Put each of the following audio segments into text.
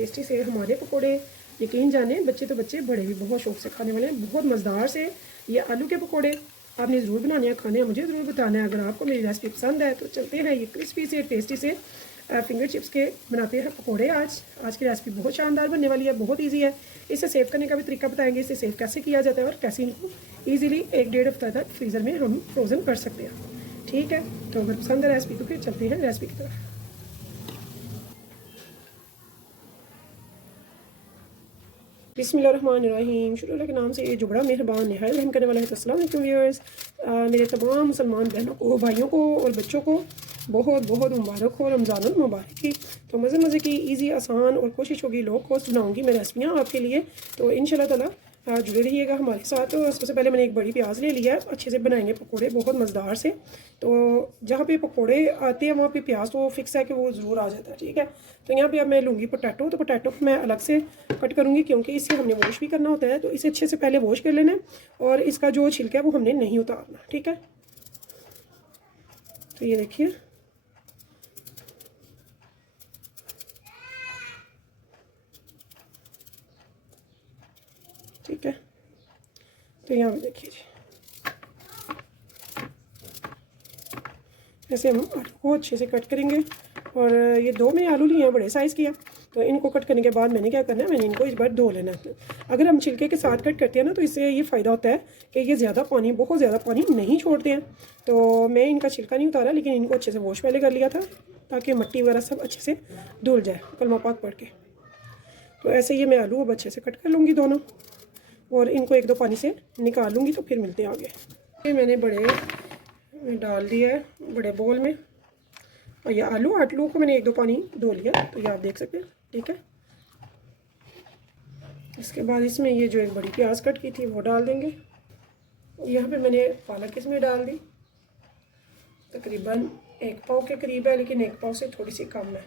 Tasty से हमारे पकोड़े। यकीन जाने बच्चे तो बच्चे, बड़े भी बहुत शौक से खाने वाले हैं। बहुत मज़ेदार से ये आलू के पकोड़े आपने ज़रूर बनाने हैं, खाने हैं, मुझे ज़रूर बताना है। अगर आपको मेरी रेसिपी पसंद है तो चलते हैं ये क्रिस्पी से टेस्टी से फिंगर चिप्स के बनाते हैं पकोड़े। आज की रेसिपी बहुत शानदार बनने वाली है, बहुत ईजी है। इसे सेव करने का भी तरीका बताएंगे, इसे सेव कैसे किया जाता है और कैसे इनको ईजिली 1-1.5 हफ्ता तक फ्रीज़र में हम फ्रोज़न कर सकते हैं। ठीक है, तो अगर पसंद है रेसिपी तो फिर चलते हैं रेसिपी की तरफ। बिस्मिल्लाहिर्रहमानिर्रहीम। शुरू के नाम से जो बड़ा मेहरबान नहायत रहम करने वाला है। अस्सलाम वालेकुम व्यूअर्स, मेरे तमाम मुसलमान बहनों को, भाइयों को और बच्चों को बहुत बहुत मुबारक हो, रमज़ानुल मुबारक की। तो मज़े की ईजी आसान और कोशिश होगी लो कॉस्ट बनाऊँगी मैं रेसिपियाँ आपके लिए। तो इंशाल्लाह ताला जुड़े रहिएगा हमारे साथ। तो सबसे पहले मैंने एक बड़ी प्याज ले लिया है, अच्छे से बनाएंगे पकोड़े बहुत मज़ेदार से। तो जहाँ पे पकोड़े आते हैं वहाँ पे प्याज तो फिक्स है कि वो ज़रूर आ जाता है। ठीक है, तो यहाँ पे अब मैं लूँगी पोटैटो। तो पोटैटो को मैं अलग से कट करूँगी क्योंकि इसे हमने वॉश भी करना होता है। तो इसे अच्छे से पहले वॉश कर लेना है और इसका जो छिलका है वो हमने नहीं उतारना। ठीक है, तो ये देखिए ठीक है। तो यहाँ पे देखिए जी, ऐसे हम आलू को अच्छे से कट करेंगे। और ये 2 मैंने आलू लिए हैं, बड़े साइज़ किया। तो इनको कट करने के बाद मैंने क्या करना है, मैंने इनको इस बार धो लेना है। अगर हम छिलके के साथ कट करते हैं ना तो इससे ये फ़ायदा होता है कि ये बहुत ज़्यादा पानी नहीं छोड़ते हैं। तो मैं इनका छिलका नहीं उतारा, लेकिन इनको अच्छे से वॉश पहले कर लिया था ताकि मिट्टी वगैरह सब अच्छे से धुल जाए कलमा पाक पढ़ के। तो ऐसे ही मैं आलू अब अच्छे से कट कर लूँगी दोनों और इनको 1-2 पानी से निकाल लूँगी। तो फिर मिलते हैं आगे। ये मैंने बड़े डाल दिया है बड़े बोल में, और ये आलू को मैंने 1-2 पानी धो लिया। तो ये आप देख सकते हैं। ठीक है, इसके बाद इसमें ये जो एक बड़ी प्याज कट की थी वो डाल देंगे। यहाँ पे मैंने पालक इसमें डाल दी, तकरीबन 1 पाव के करीब है, लेकिन 1 पाव से थोड़ी सी कम है।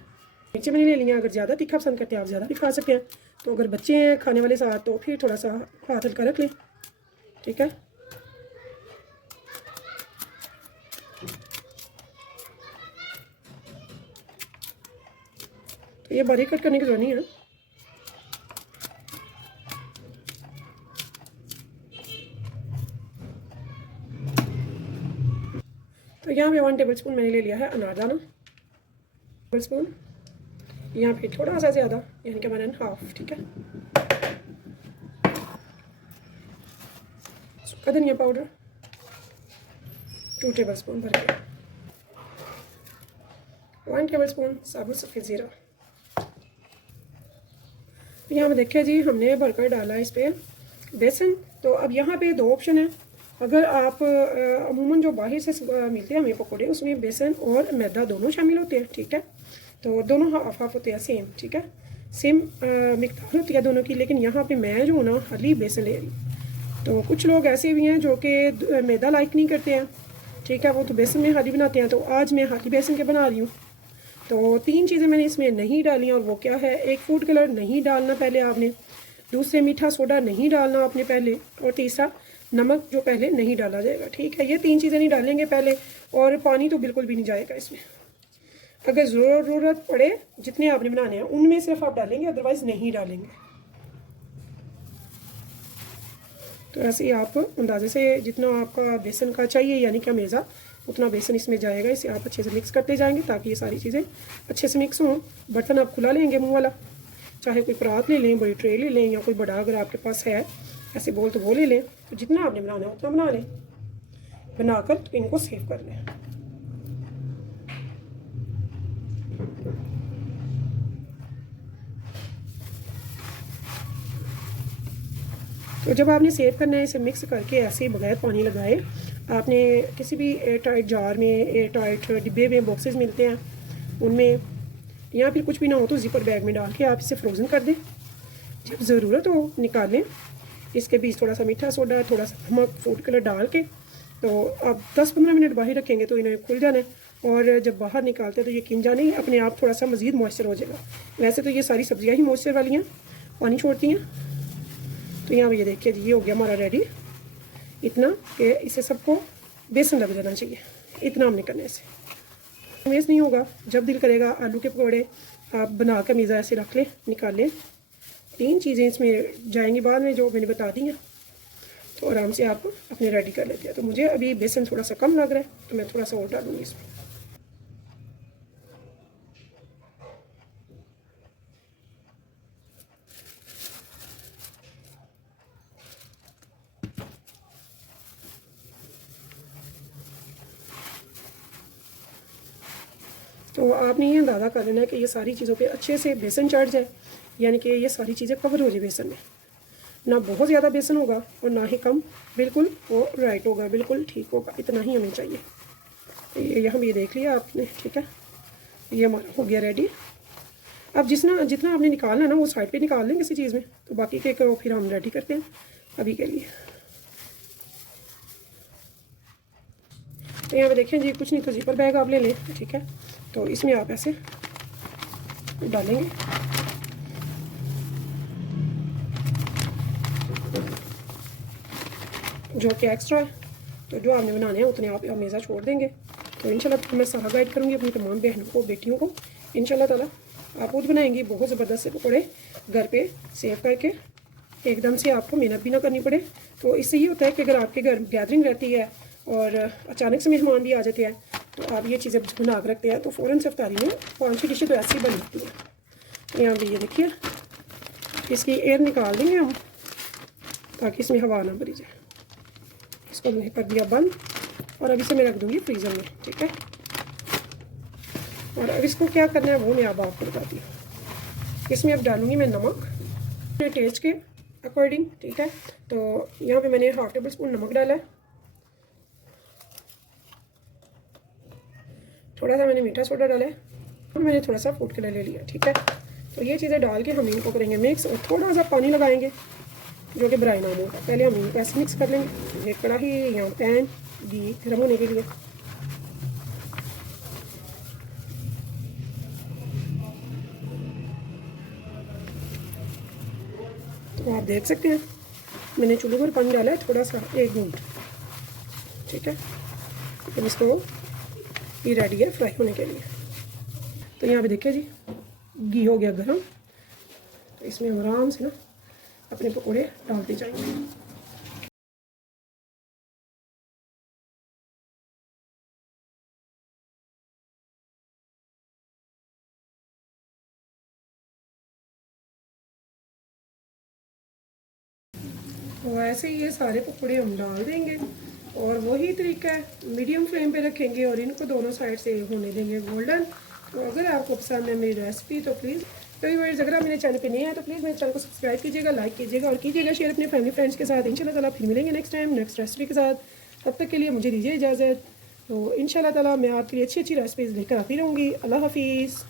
नीचे मैंने ले लिया। अगर ज़्यादा तीखा पसंद करते हैं आप ज़्यादा भी खा सकते हैं। तो अगर बच्चे हैं खाने वाले साथ तो फिर थोड़ा सा हाथ हल्का रख लें। ठीक है, तो ये बारीक कट करने की जरूरत नहीं है। तो यहाँ पे 1 टेबल स्पून मैंने ले लिया है अनारदाना, टेबल स्पून। यहाँ पे थोड़ा सा ज़्यादा, यानी कि 1.5। ठीक है, सूखा धनिया पाउडर 2 टेबल स्पून भर के, 1 टेबल स्पून साबुत सफ़ेद ज़ीरा। यहाँ पे देखिए जी, हमने भरकर डाला इस पर बेसन। तो अब यहाँ पे 2 ऑप्शन है। अगर आप अमूमन जो बाहर से मिलते हैं हमें पकोड़े, उसमें बेसन और मैदा दोनों शामिल होते हैं। ठीक है, तो दोनों हाफ हाफ होते हैं, सेम। ठीक है, सेम मिकदार होती है दोनों की। लेकिन यहाँ पे मैं जो ना खाली बेसन ले रही हूँ। तो कुछ लोग ऐसे भी हैं जो कि मैदा लाइक नहीं करते हैं। ठीक है, वो तो बेसन में हाली बनाते हैं। तो आज मैं हाली बेसन के बना रही हूँ। तो 3 चीज़ें मैंने इसमें नहीं डाली, और वो क्या है, 1 फूड कलर नहीं डालना पहले आपने, दूसरे मीठा सोडा नहीं डालना आपने पहले, और तीसरा नमक जो पहले नहीं डाला जाएगा। ठीक है, ये 3 चीज़ें नहीं डालेंगे पहले। और पानी तो बिल्कुल भी नहीं जाएगा इसमें। अगर ज़रूरत पड़े जितने आपने बनाने हैं उनमें सिर्फ आप डालेंगे, अदरवाइज़ नहीं डालेंगे। तो ऐसे ही आप अंदाजे से जितना आपका बेसन का चाहिए, यानी कि मेज़ा, उतना बेसन इसमें जाएगा। इसे आप अच्छे से मिक्स करते जाएंगे ताकि ये सारी चीज़ें अच्छे से मिक्स हों। बर्तन आप खुला लेंगे मुंह वाला, चाहे कोई परात ले लें, बड़ी ट्रे ले लें, या कोई बड़ा अगर आपके पास है ऐसे बोल तो वो ले लें। तो जितना आपने बनाना है उतना बना लें, बनाकर तो इनको सेव कर लें। तो जब आपने सेव करना है, इसे मिक्स करके ऐसे बगैर पानी लगाए आपने किसी भी एयर टाइट जार में, एयर टाइट डिब्बे में बॉक्सेस मिलते हैं उनमें, या फिर कुछ भी ना हो तो जिपर बैग में डाल के आप इसे फ्रोज़न कर दें। जब ज़रूरत हो निकालें। इसके बीच थोड़ा सा मीठा सोडा, थोड़ा सा नमक, फूड कलर डाल के तो आप 10-15 मिनट बाहर रखेंगे तो इन्हें खुल जाना है। और जब बाहर निकालते हैं तो यकीन जाने अपने आप थोड़ा सा मज़ीद मॉइस्चर हो जाएगा। वैसे तो ये सारी सब्जियां ही मॉइस्चर वाली हैं, पानी छोड़ती हैं। तो यहाँ ये देखिए जी, ये हो गया हमारा रेडी। इतना कि इसे सबको बेसन लग जाना चाहिए, इतना हमने करने से वेस्ट नहीं होगा। जब दिल करेगा आलू के पकौड़े आप बना कर मीज़ा ऐसे रख लें, निकाल लें। 3 चीज़ें इसमें जाएंगी बाद में जो मैंने बता दी हैं, तो आराम से आप अपने रेडी कर लेते हैं। तो मुझे अभी बेसन थोड़ा सा कम लग रहा है, तो मैं थोड़ा सा और डालूँगी इसमें। तो आपने ये अंदाज़ा कर लेना है कि ये सारी चीज़ों पे अच्छे से बेसन चढ़ जाए, यानी कि ये सारी चीज़ें कवर हो जाए बेसन में। ना बहुत ज़्यादा बेसन होगा और ना ही कम, बिल्कुल वो राइट होगा, बिल्कुल ठीक होगा, इतना ही हमें चाहिए। तो ये यहाँ भी देख लिया आपने, ठीक है, ये हमारा हो गया रेडी। अब जितना आपने निकालना है ना वो साइड पे निकाल लें किसी चीज़ में, तो बाकी के को फिर हम रेडी करते हैं अभी के लिए। तो यहाँ पे देखें जी, कुछ नहीं तो ज़िपर बैग आप ले लें, ठीक है। तो इसमें आप ऐसे डालेंगे, जो कि एक्स्ट्रा है, तो जो आपने बनाने हैं उतने आप हमेशा छोड़ देंगे। तो इंशाल्लाह मैं सारा गाइड करूँगी अपनी तमाम बहनों को, बेटियों को। इंशाल्लाह ताला आप खुद बनाएंगी बहुत ज़बरदस्त से पकौड़े घर पे सेव करके, एकदम से आपको मेहनत भी ना करनी पड़े। तो इससे ये होता है कि अगर आपके घर गैदरिंग रहती है और अचानक से मेहमान भी आ जाते हैं, तो आप ये चीज़ें बना के रखते हैं, तो फ़ौरन से इफ्तारी में 5-6 डिशें तो ऐसी बन जाती हैं। तो यहाँ पर ये देखिए, इसकी एयर निकाल देंगे हम ताकि इसमें हवा ना भरी जाए। इसको मैंने कर दिया बंद और अब इसे मैं रख दूँगी फ्रीज़र में, ठीक है। और अब इसको क्या करना है वो मैं अब आपको बताती हूँ। इसमें अब डालूँगी मैं नमक अपने टेस्ट के अकॉर्डिंग, ठीक है। तो यहाँ पे मैंने 1/2 टेबल स्पून नमक डाला है, थोड़ा सा मैंने मीठा सोडा डाला है और मैंने थोड़ा सा फूड कलर ले लिया, ठीक है। तो ये चीज़ें डाल के हम इनको करेंगे मिक्स और थोड़ा सा पानी लगाएंगे जो कि ब्राई नाम होगा। पहले हम इनको ऐसे मिक्स कर लेंगे। ये कढ़ाई या पैन घी गर्म होने के लिए, तो आप देख सकते हैं मैंने चूल्हे पर पानी डाला है थोड़ा सा, 1 मिनट, ठीक है। अब इसको ये रेडी है फ्राई होने के लिए। तो यहाँ पे देखिए जी, घी हो गया गर्म, तो इसमें हम आराम से ना अपने पकौड़े डालते जाएंगे। तो ऐसे ही ये सारे पकौड़े हम डाल देंगे और वही तरीका है, मीडियम फ्लेम पे रखेंगे और इनको दोनों साइड से होने देंगे गोल्डन। तो अगर आपको पसंद है मेरी रेसिपी तो प्लीज़, कई बार अगर आप मेरे चैनल पे नए हैं तो प्लीज़ मेरे चैनल को सब्सक्राइब कीजिएगा, लाइक कीजिएगा और कीजिएगा शेयर अपने फैमिली फ्रेंड्स के साथ। इंशाल्लाह ताला फिर मिलेंगे नेक्स्ट टाइम नेक्स्ट रेसिपी के साथ। तब तक के लिए मुझे दीजिए इजाज़त। तो इंशाल्लाह ताला मैं आपके लिए अच्छी अच्छी रेसिपीज़ लेकर आती रहूँगी। अल्लाह हाफिज़।